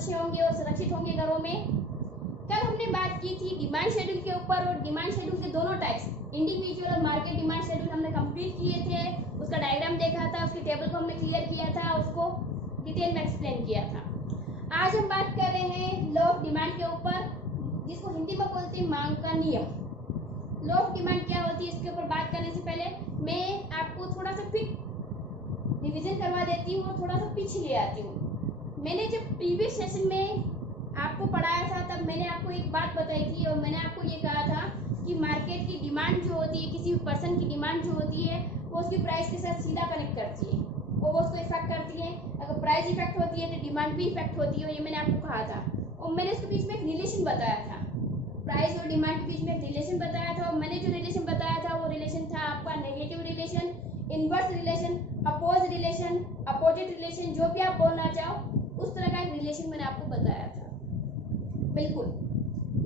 अच्छे होंगे और सुरक्षित होंगे घरों में। कल हमने बात की थी डिमांड शेड्यूल के ऊपर, और डिमांड शेड्यूल के दोनों टाइप्स, इंडिविजुअल और मार्केट डिमांड शेड्यूल हमने कंप्लीट किए थे। उसका डायग्राम देखा था, उसके टेबल को हमने क्लियर किया था, उसको डिटेल में एक्सप्लेन किया था। आज हम बात कर रहे हैं लॉ ऑफ डिमांड के ऊपर, जिसको हिंदी में बोलते हैं मांग का नियम। लॉ ऑफ डिमांड क्या होती है, इसके ऊपर बात करने से पहले मैं आपको थोड़ा सा क्विक रिवीजन करवा देती हूँ और थोड़ा सा पीछे ले आती हूँ। मैंने जब प्रीवियस सेशन में आपको पढ़ाया था तब मैंने आपको एक बात बताई थी, और मैंने आपको ये कहा था कि मार्केट की डिमांड जो होती है, किसी भी पर्सन की डिमांड जो होती है, वो उसकी प्राइस के साथ सीधा कनेक्ट करती है, वो उसको इफेक्ट करती है। अगर प्राइस इफेक्ट होती है तो डिमांड भी इफेक्ट होती है, ये मैंने आपको कहा था। और मैंने इसके बीच में एक रिलेशन बताया था, प्राइस और डिमांड के बीच में एक रिलेशन बताया था। और मैंने जो रिलेशन बताया था वो रिलेशन था आपका negative relation, inverse relation, oppose relation, opposite relation, जो भी आप बोलना चाहो उस तरह का एक रिलेशन मैंने आपको बताया था। बिल्कुल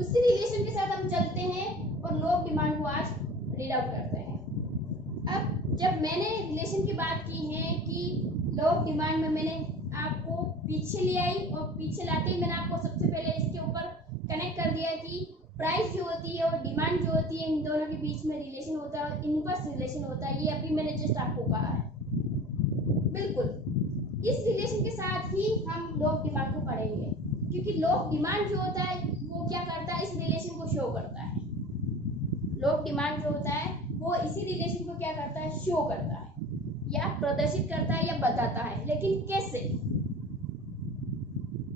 उसी रिलेशन के साथ हम चलते हैं और लॉ ऑफ डिमांड को आज रीड आउट करते हैं। अब जब मैंने रिलेशन की बात की है कि लॉ ऑफ डिमांड में मैंने आपको पीछे ले आई, और पीछे लाते ही मैंने आपको सबसे पहले इसके ऊपर कनेक्ट कर दिया कि प्राइस जो होती है और डिमांड जो होती है, इन दोनों के बीच में रिलेशन होता है और इनवर्स रिलेशन होता है। ये अभी मैंने जस्ट आपको कहा है। बिल्कुल इस रिलेशन के साथ ही हम लॉ ऑफ डिमांड को पढ़ेंगे, क्योंकि लॉ ऑफ डिमांड जो होता है वो क्या करता है, इस रिलेशन को शो करता है। लॉ ऑफ डिमांड जो होता है वो इसी रिलेशन को क्या करता है, शो करता है या प्रदर्शित करता है या बताता है। लेकिन कैसे?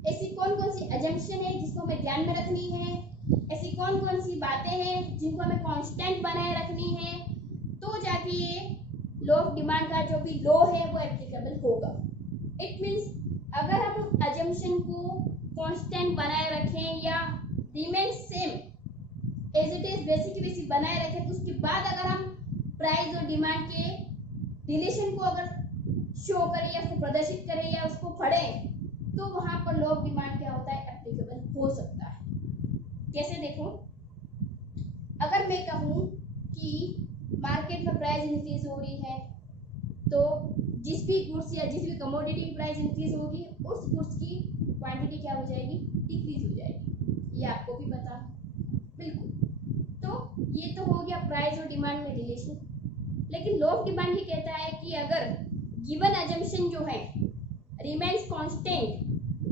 ऐसी कौन कौन सी अजम्पशन है जिसको हमें ध्यान में रखनी है, ऐसी कौन कौन सी बातें हैं जिनको हमें कांस्टेंट बनाए रखनी है, तो जाके ये लॉ ऑफ डिमांड का जो भी लॉ है वो एप्लीकेबल होगा। इट मींस अगर हम अजम्पशन को कांस्टेंट बनाए रखें या remain same as it is basically सी बनाए रखें, उसके बाद अगर हम प्राइस और डिमांड के रिलेशन को अगर शो करें या उसको प्रदर्शित करें या उसको पढ़ें, तो वहां पर लॉ ऑफ डिमांड क्या होता है, एप्लीकेबल हो सकता है। कैसे? देखो, अगर मैं कहूँ कि मार्केट में प्राइस इंक्रीज हो रही है, तो जिस भी गुड्स या जिस भी कमोडिटी की प्राइस इंक्रीज होगी, उस गुड्स की क्वांटिटी क्या हो जाएगी, डिक्रीज हो जाएगी। ये आपको भी पता। बिल्कुल, तो ये तो हो गया प्राइस और डिमांड में रिलेशन। लेकिन लॉ ऑफ डिमांड ही कहता है कि अगर गिवन अजम्पशन जो है remains constant,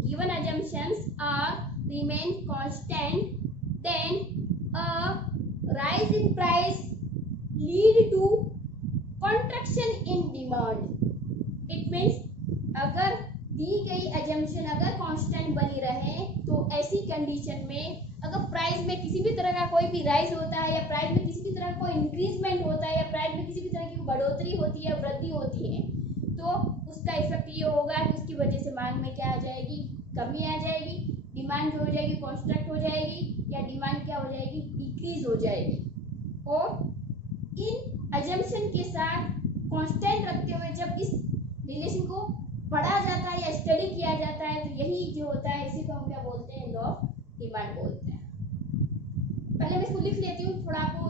given assumptions are remain constant, then a rise in price lead to contraction in demand. It means अगर दी गई assumption अगर constant बनी रहे, तो ऐसी कंडीशन में अगर प्राइस में किसी भी तरह का कोई भी राइज होता है, या प्राइस में किसी भी तरह का कोई इंक्रीजमेंट होता है, या प्राइस में किसी भी तरह की बढ़ोतरी होती है, वृद्धि होती है, तो उसका इफेक्ट ये होगा कि उसकी वजह से मांग में क्या आ जाएगी, कमी आ जाएगी, डिमांड जो हो जाएगी कॉन्स्ट्रक्ट हो जाएगी, या डिमांड क्या हो जाएगी, डिक्रीज हो जाएगी। और इन अजम्पशन के साथ कांस्टेंट रखते हुए जब इस रिलेशन को पढ़ा जाता है या स्टडी किया जाता है, तो यही जो होता है इसी को हम क्या बोलते हैं, लॉ ऑफ डिमांड बोलते हैं। पहले मैं इसको लिख लेती हूँ, थोड़ा आपको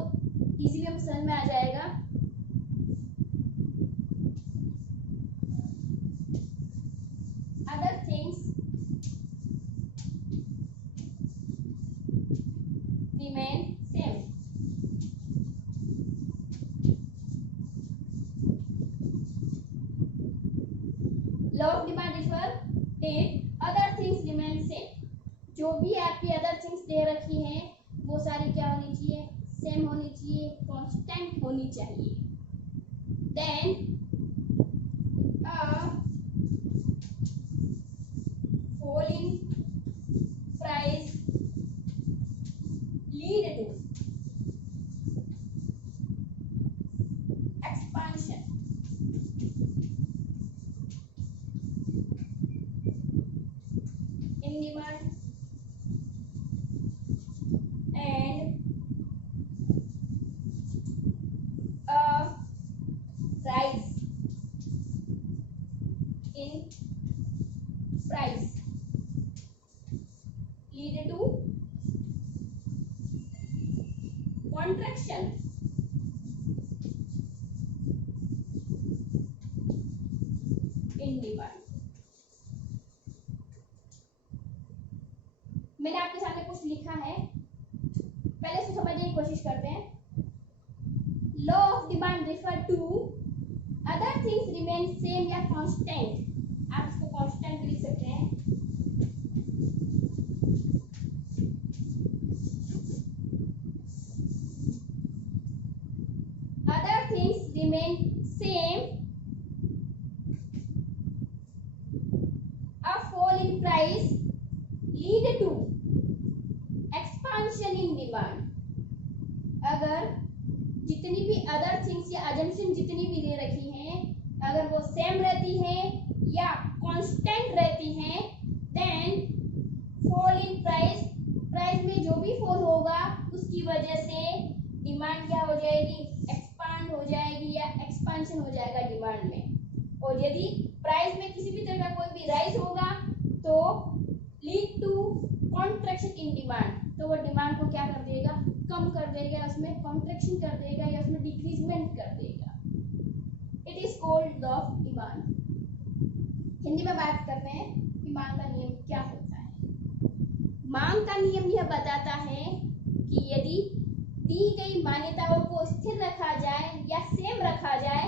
इजीली समझ में आ जाएगा। Other things remain same. Law of demand refer that other things remain same. जो भी आपकी अदर थिंग्स दे रखी हैं वो सारी क्या होनी चाहिए, सेम होनी चाहिए, कांस्टेंट होनी चाहिए। Then fall in price lead to expansion in demand and a rise in price lead to contraction in demand. है, पहले से समझने की कोशिश करते हैं। Law of demand refer to other things remain same या कांस्टेंट। आप इसको कांस्टेंट लिख सकते हैं। Other things remain same, a fall in price lead to expansion in demand। अगर जितनी भी अदर थिंग्स या अजम्पशन जितनी भी दे रखी हैं, अगर वो सेम रहती हैं या कांस्टेंट रहती हैं, then fall in price, price में जो भी फॉल होगा उसकी वजह से डिमांड क्या हो जाएगी, एक्सपांड हो जाएगी या एक्सपांशन हो जाएगा डिमांड में। और यदि प्राइस में किसी भी तरह का कोई भी राइज होगा तो lead to contraction in demand, तो वो डिमांड को क्या कर देगा, कम कर देगा, उसमें कॉन्ट्रैक्शन कर देगा या उसमें डिक्रीजमेंट कर देगा। It is called law of demand. Hindi में बात करते हैं कि मांग का नियम क्या होता है। मांग का नियम यह बताता है कि यदि दी गई मान्यताओं को स्थिर रखा जाए या सेम रखा जाए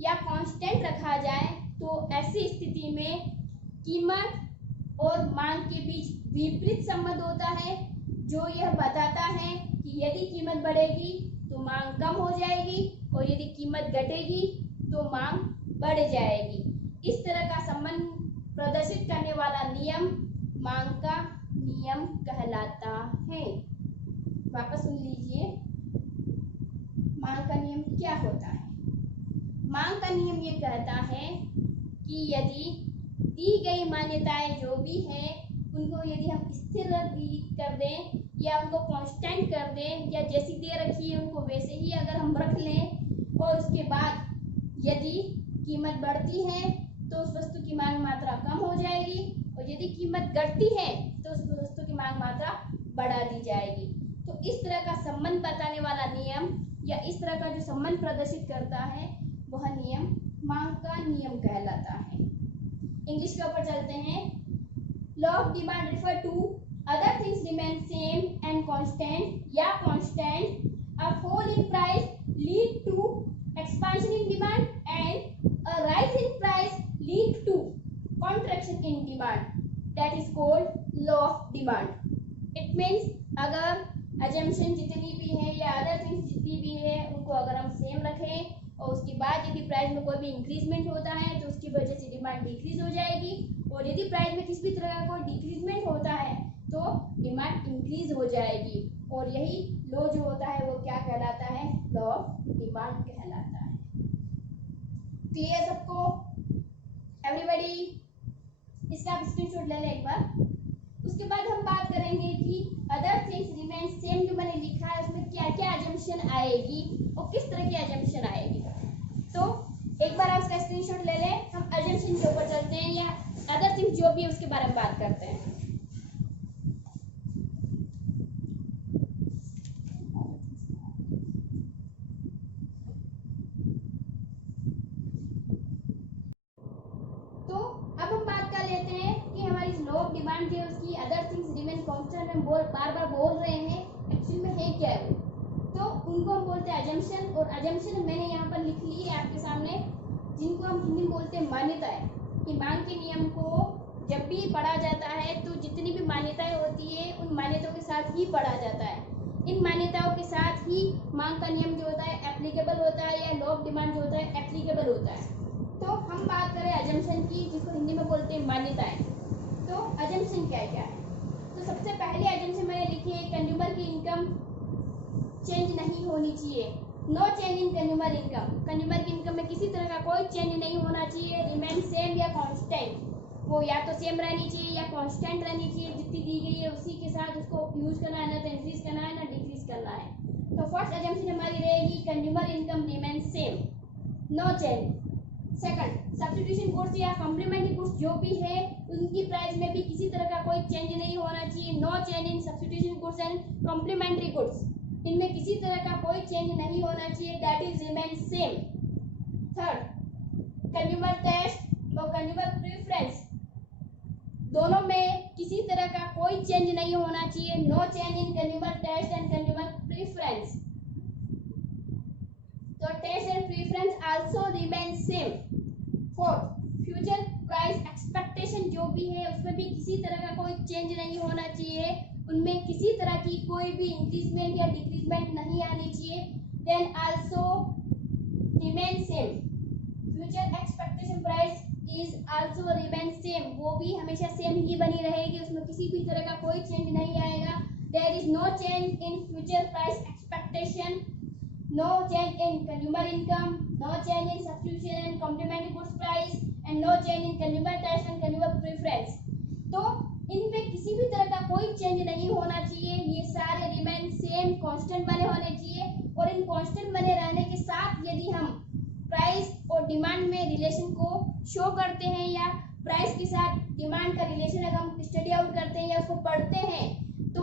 या कांस्टेंट रखा जाए, तो ऐसी स्थिति में कीमत और मांग के बीच विपरीत संबंध होता है, जो यह बताता है कि यदि कीमत बढ़ेगी तो मांग कम हो जाएगी और यदि कीमत घटेगी तो मांग बढ़ जाएगी। इस तरह का संबंध प्रदर्शित करने वाला नियम मांग का नियम कहलाता है। वापस सुन लीजिए, मांग का नियम क्या होता है। मांग का नियम ये कहता है कि यदि दी गई मान्यताएं जो भी है उनको यदि हम स्थिर कर दें या उनको कांस्टेंट कर दें या जैसी दे रखी है उनको वैसे ही अगर हम रख लें, और उसके बाद यदि कीमत बढ़ती है तो उस वस्तु की मांग मात्रा कम हो जाएगी और यदि कीमत घटती है तो उस वस्तु की मांग मात्रा बढ़ा दी जाएगी। तो इस तरह का संबंध बताने वाला नियम या इस तरह का जो संबंध प्रदर्शित करता है वह नियम मांग का नियम कहलाता है। इंग्लिश के ऊपर चलते हैं। Law of demand refer to other things remain same and constant या constant, a fall in price lead to expansion in demand and a rise in price lead to contraction in demand. That is called law of demand. It means अगर assumption जितनी भी है या other things जितनी भी है उनको अगर हम सेम रखें और उसके बाद यदि प्राइस में कोई भी इंक्रीजमेंट होता है तो उसकी वजह से डिमांड डिक्रीज हो जाएगी, और यदि प्राइस में किसी भी तरह का कोई डिक्रीजमेंट होता है तो डिमांड इंक्रीज हो जाएगी। और यही लॉ जो होता है वो क्या कहलाता है, लॉ ऑफ डिमांड कहलाता है। क्लियर सबको, एवरीबॉडी? इसका आप स्क्रीनशॉट ले लें एक बार। उसके बाद हम बात करेंगे कि अदर थिंग्स रिमेन सेम जो मैंने लिखा है उसमें क्या क्या अजम्पशन आएगी और किस तरह की अजम्पशन आएगी। तो एक बार आप इसका स्क्रीनशॉट ले लें। हम अजम्पशन के ऊपर चलते हैं या अदर थिंग्स जो भी है उसके बारे में बात करते हैं। तो अब हम बात कर लेते हैं कि हमारी लॉ ऑफ डिमांड जो है उसकी अदर थिंग्स रिमेन कांस्टेंट हम बार बार बोल रहे हैं, एक्चुअली में है क्या है तो उनको हम बोलते हैं अजम्पशन। और अजम्पशन मैंने यहाँ पर लिख ली है आपके सामने, जिनको हम हिंदी में बोलते हैं मान्यताएं। कि मांग के नियम को जब भी पढ़ा जाता है तो जितनी भी मान्यताएं होती है उन मान्यताओं के साथ ही पढ़ा जाता है। इन मान्यताओं के साथ ही मांग का नियम जो होता है एप्लीकेबल होता है या लॉ ऑफ डिमांड जो होता है एप्लीकेबल होता है। तो हम बात करें अजम्पशन की, जिसको हिंदी में बोलते हैं मान्यताएं। तो अजम्पशन क्या क्या है, तो सबसे पहले अजम्पशन मैंने लिखी है, कंज्यूमर की इनकम चेंज नहीं होनी चाहिए। No change in consumer income. Consumer की इनकम में किसी तरह का कोई चेंज नहीं होना चाहिए। रिमेन सेम या कांस्टेंट, वो या तो सेम रहनी चाहिए या कांस्टेंट रहनी चाहिए, जितनी दी गई है उसी के साथ उसको यूज करना है, ना तो इंक्रीज करना है ना डिक्रीज करना है। तो फर्स्ट अजम्पशन हमारी रहेगी consumer income remain same, no change. Second, substitution goods या कॉम्प्लीमेंट्री गुड्स जो भी है उनकी प्राइस में भी किसी तरह का कोई चेंज नहीं होना चाहिए। No change in substitution goods and complementary goods, इनमें किसी तरह का कोई चेंज नहीं होना चाहिए, that is remain same. Third, consumer taste और कंज्यूमर प्रेफरेंस दोनों में किसी तरह का कोई चेंज नहीं होना चाहिए। No change in consumer taste and consumer preference. तो taste and preference also remain same. Fourth, future price expectation जो भी है उसमें भी किसी तरह का कोई चेंज नहीं होना चाहिए। उनमें किसी तरह की कोई भी इंक्रीजमेंट या डिक्रीजमेंट नहीं आनी चाहिए। Then also remain same. Future expectation price is also remain same, वो भी हमेशा सेम ही बनी रहेगी, उसमें किसी भी तरह का कोई चेंज नहीं आएगा। There is no change in future price expectation, no change in consumer income, no change in subscription and complementary goods price and no change in consumer taste and consumer preference. तो इनमें किसी भी तरह का कोई change नहीं होना चाहिए। ये सारे रिमेन सेम कांस्टेंट बने होने चाहिए। और इन कांस्टेंट बने रहने के साथ यदि हम प्राइस और डिमांड में रिलेशन को शो करते हैं या प्राइस के साथ डिमांड का रिलेशन अगर हम स्टडी आउट करते हैं या उसको पढ़ते हैं, तो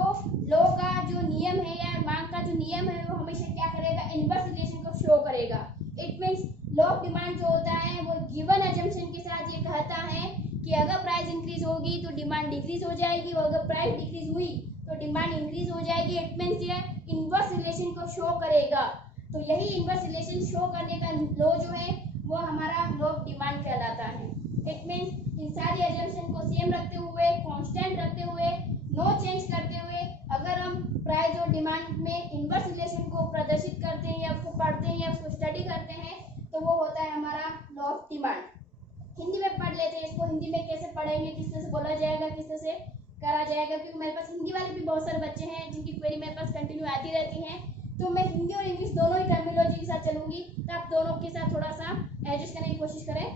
लॉ का जो नियम है या मांग का जो नियम है वो हमेशा क्या करेगा, इनवर्स रिलेशन को शो करेगा। It means law of demand जो होता है वो गिवन अजम्पशन के साथ ये कहता है कि अगर प्राइस इंक्रीज होगी तो डिमांड डिक्रीज हो जाएगी, और अगर प्राइस डिक्रीज हुई तो डिमांड इंक्रीज हो जाएगी। इट मींस ये इनवर्स रिलेशन को शो करेगा। तो यही इनवर्स रिलेशन शो करने का लॉ जो है वो हमारा लॉ ऑफ डिमांड कहलाता है। इट मींस इन सारी अजम्पशन को सेम रखते हुए, कांस्टेंट रखते हुए, नो चेंज करते हुए अगर हम प्राइस और डिमांड में इनवर्स रिलेशन को प्रदर्शित करते हैं या उसको पढ़ते हैं या उसको स्टडी करते हैं तो वो होता है हमारा लॉ ऑफ डिमांड। हिंदी में पढ़ लेते हैं इसको। हिंदी में कैसे पढ़ेंगे, किस तरह से बोला जाएगा, किस तरह से करा जाएगा, क्योंकि मेरे पास हिंदी वाले भी बहुत सारे बच्चे हैं जिनकी क्वेरी मेरे पास कंटिन्यू आती रहती है। तो मैं हिंदी और इंग्लिश दोनों ही टर्मिनोलॉजी के साथ चलूंगी, तो आप दोनों के साथ थोड़ा सा एडजस्ट करने की कोशिश करें।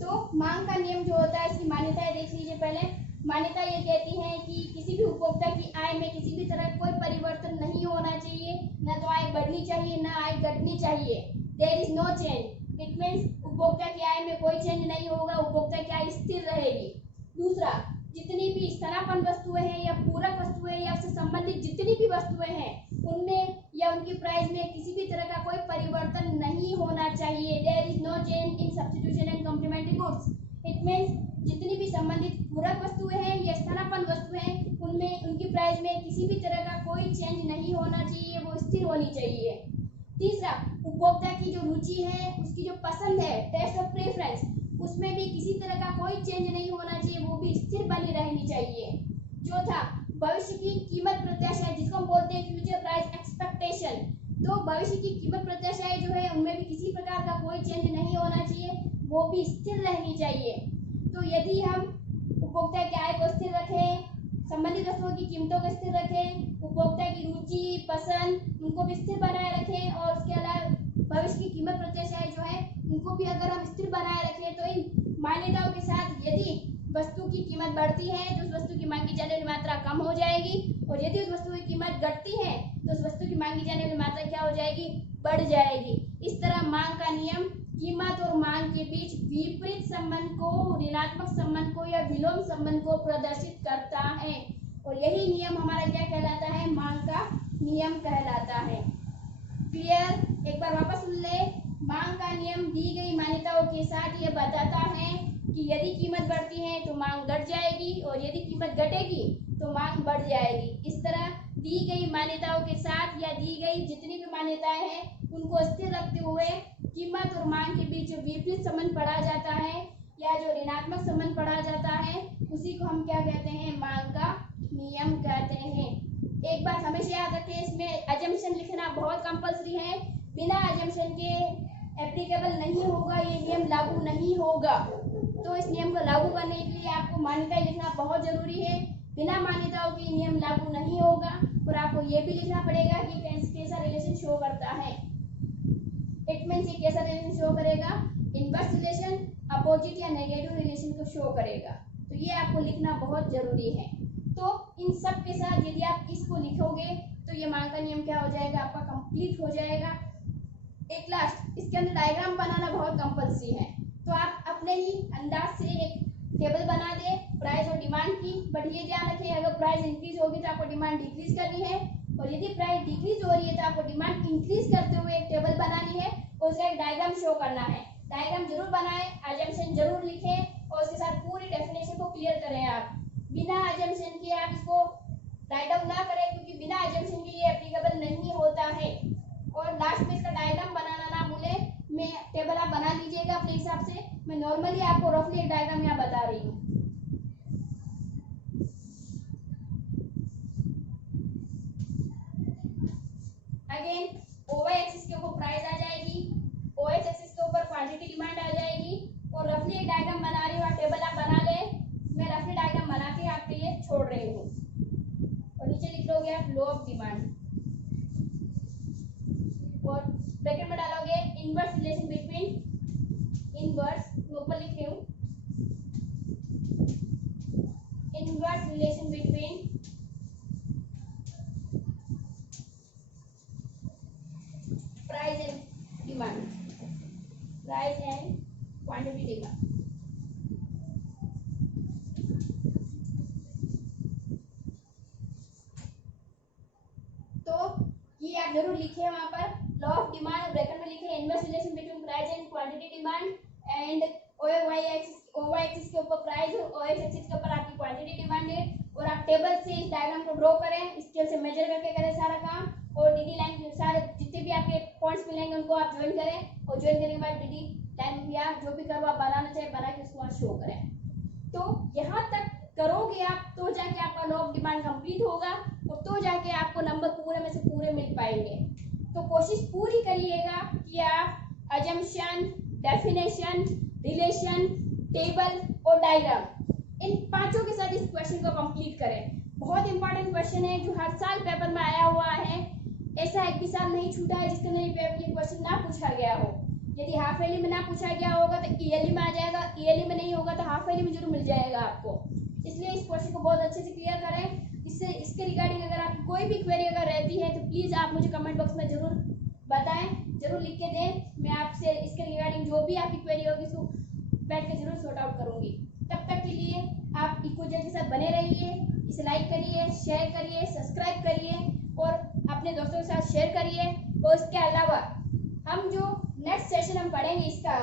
तो मांग का नियम जो होता है इसकी मान्यताएं देख लीजिए। पहले मान्यता ये कहती है कि किसी भी उपभोक्ता की आय में किसी भी तरह कोई परिवर्तन नहीं होना चाहिए, न तो आय बढ़नी चाहिए न आय घटनी चाहिए। There is no change. It means उपभोक्ता की आय में कोई चेंज नहीं होगा, उपभोक्ता की आय स्थिर रहेगी। दूसरा, जितनी भी स्तनापन्न वस्तुएं हैं या पूरक वस्तुएं या उससे संबंधित जितनी भी वस्तुएं हैं उनमें या उनकी प्राइस में किसी भी तरह का कोई परिवर्तन नहीं होना चाहिए। There is no change in substitution and complementary goods. It means जितनी भी संबंधित पूरक वस्तुएं हैं या स्तनापन्न वस्तुएं हैं उनमें उनकी प्राइस में किसी भी तरह का कोई चेंज नहीं होना चाहिए, वो स्थिर होनी चाहिए। तीसरा, उपभोक्ता की जो रुचि है, उसकी जो पसंद है, टेस्ट ऑफ प्रेफरेंस, उसमें भी किसी तरह का कोई चेंज नहीं होना चाहिए, वो भी स्थिर बनी रहनी चाहिए। चौथा, भविष्य की कीमत प्रत्याशाएं जिसको हम बोलते हैं फ्यूचर प्राइस एक्सपेक्टेशन, तो भविष्य की कीमत प्रत्याशाएं जो है उनमें भी किसी प्रकार का कोई चेंज नहीं होना चाहिए, वो भी स्थिर रहनी चाहिए। तो यदि हम उपभोक्ता की आय को स्थिर रखें, संबंधित वस्तुओं की कीमतों को स्थिर रखें, उपभोक्ता की रुचि पसंद उनको भी स्थिर बनाए रखें, और उसके अलावा भविष्य की कीमत प्रत्याशाएं जो है उनको भी अगर हम स्थिर बनाए रखें, तो इन मान्यताओं के साथ यदि वस्तु की कीमत बढ़ती है तो उस वस्तु की मांगी जाने वाली मात्रा कम हो जाएगी, और यदि उस वस्तु की कीमत घटती है तो उस वस्तु की मांगी जाने वाली मात्रा क्या हो जाएगी, बढ़ जाएगी। इस तरह मांग का नियम कीमत और मांग के बीच विपरीत संबंध को, ऋणात्मक संबंध को या विलोम संबंध को प्रदर्शित करता है, और यही नियम हमारा क्या कहलाता है, मांग का नियम कहलाता है। क्लियर? एक बार वापस सुन ले। मांग का नियम दी गई मान्यताओं के साथ ये बताता है कि यदि कीमत बढ़ती है तो मांग घट जाएगी, और यदि कीमत घटेगी तो मांग बढ़ जाएगी। इस तरह दी गई मान्यताओं के साथ या दी गई जितनी भी मान्यताएं हैं उनको स्थिर रखते हुए कीमत और मांग के बीच जो विपरीत संबंध पढ़ा जाता है या जो ऋणात्मक संबंध पढ़ा जाता है उसी को हम क्या कहते हैं, मांग का नियम कहते हैं। एक बात हमेशा याद रखें, इसमें अजम्पशन लिखना बहुत कंपल्सरी है। बिना अजम्पशन के एप्लीकेबल नहीं होगा, ये नियम लागू नहीं होगा। तो इस नियम को लागू करने के लिए आपको मान्यताएं लिखना बहुत जरूरी है। बिना मान्यताओं के नियम लागू नहीं होगा, और आपको ये भी लिखना पड़ेगा कि कैसा रिलेशन शो करता है। इट मींस ये कैसा रिलेशन शो करेगा, इनवर्स रिलेशन, अपोजिट या नेगेटिव रिलेशन को शो करेगा। तो ये आपको लिखना बहुत जरूरी है। तो इन सब के साथ यदि आप इसको लिखोगे तो ये मांग का नियम क्या हो जाएगा, आपका कंप्लीट हो जाएगा। एक लास्ट, इसके अंदर डायग्राम बनाना बहुत कंपल्सरी है। तो आप अपने ही अंदाज से एक टेबल बना दे प्राइस और डिमांड की, बट ये ध्यान रखें अगर प्राइस इंक्रीज होगी तो आपको डिमांड डिक्रीज करनी है, और यदि प्राइस डिक्रीज हो रही है तो आपको डिमांड इंक्रीज करते हुए एक टेबल बनानी है और उसका एक डायग्राम शो करना है। डायग्राम जरूर बनाएं, अजम्पशन जरूर लिखें, और उसके साथ पूरी डेफिनेशन को क्लियर करें। आप बिना अजम्पशन के आप इसको राइट डाउन ना करें, क्योंकि बिना अजम्पशन के ये एप्लीकेबल नहीं होता है। और लास्ट में इसका डायग्राम बनाना ना भूलें। मैं टेबल आप बना लीजिएगा अपने हिसाब से। मैं नॉर्मली आपको रफली एक डायग्राम यहाँ बता रही हूँ। अगेन ओवाई एक्सिस के ऊपर प्राइस आ जाएगी, ओएच एक्सिस के ऊपर क्वांटिटी डिमांड आ जाएगी, और रफली एक डायग्राम बना रही हूँ। आप टेबल आप बना ले, मैं रफली डायग्राम बना के आपके लिए छोड़ रही हूँ। और नीचे लिख लोगे आप लो ऑफ डिमांड, और ब्रैकेट में डालोगे इनवर्स रिलेशन बिटवीन इनवर्स, ऊपर लिख रही हूँ inverse relation between price and demand, price and quantity demand. तो ये आप जरूर लिखे वहां पर लॉ ऑफ डिमांड, ब्रैकेट में लिखे inverse relation between price and quantity demand, and ओवाई axis के ऊपर प्राइस और ओएच एक्सिस के ऊपर आपकी क्वांटिटी डिमांड है। और आप टेबल से इस डायग्राम को ड्रॉ करें, स्केल से मेजर करके करें सारा काम, और डीडी लाइन सारे जितने भी आपके पॉइंट्स मिलेंगे उनको आप ज्वाइन करें, और ज्वाइन करने के बाद डीडी लाइन या जो भी कर्व आप बनाना चाहे बना के उसको शो करें। तो यहाँ तक करोगे आप तो जाके आपका लॉ ऑफ डिमांड कंप्लीट होगा, और तो जाके आपको नंबर पूरे में से पूरे मिल पाएंगे। तो कोशिश पूरी करिएगा कि आप अजम्पशन, डेफिनेशन, रिलेशन, टेबल और डायग्राम इन पांचों के साथ इस क्वेश्चन को कंप्लीट करें। बहुत इंपॉर्टेंट क्वेश्चन है जो हर साल पेपर में आया हुआ है। ऐसा एक भी साल नहीं छूटा है जिसके अंदर ये क्वेश्चन ना पूछा गया हो। यदि हाफ ईयरली में ना पूछा गया होगा तो ईयरली में आ जाएगा, ईयरली में नहीं होगा तो हाफ ईयरली में जरूर मिल जाएगा आपको। इसलिए इस क्वेश्चन को बहुत अच्छे से क्लियर करें। इसके रिगार्डिंग अगर आपकी कोई भी क्वेरी अगर रहती है तो प्लीज़ आप मुझे कमेंट बॉक्स में जरूर बताएं, जरूर लिख के दें। मैं आपसे इसके रिगार्डिंग जो भी आपकी क्वेरी होगी उसको बैठ के जरूर सॉर्ट आउट करूंगी। तब तक के लिए आप इकोजेट के साथ बने रहिए, इसे लाइक करिए, शेयर करिए, सब्सक्राइब करिए और अपने दोस्तों के साथ शेयर करिए। और इसके अलावा हम जो नेक्स्ट सेशन हम पढ़ेंगे इसका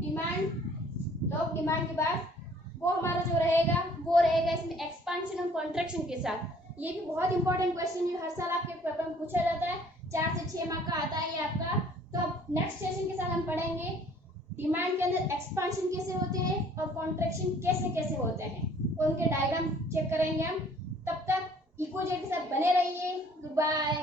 डिमांड, लॉ ऑफ डिमांड के बाद वो हमारा जो रहेगा वो रहेगा इसमें एक्सपांशन और कॉन्ट्रैक्शन के साथ। ये भी बहुत इंपॉर्टेंट क्वेश्चन है, हर साल आपके पेपर में पूछा जाता है, 4 से 6 मार्क का आता है ये आपका। तो अब नेक्स्ट सेशन के साथ हम पढ़ेंगे डिमांड के अंदर एक्सपांशन कैसे होते हैं और कॉन्ट्रैक्शन कैसे कैसे होते हैं, और उनके डायग्राम चेक करेंगे हम। तब तक इकोजेट के साथ बने रहिए। Good bye.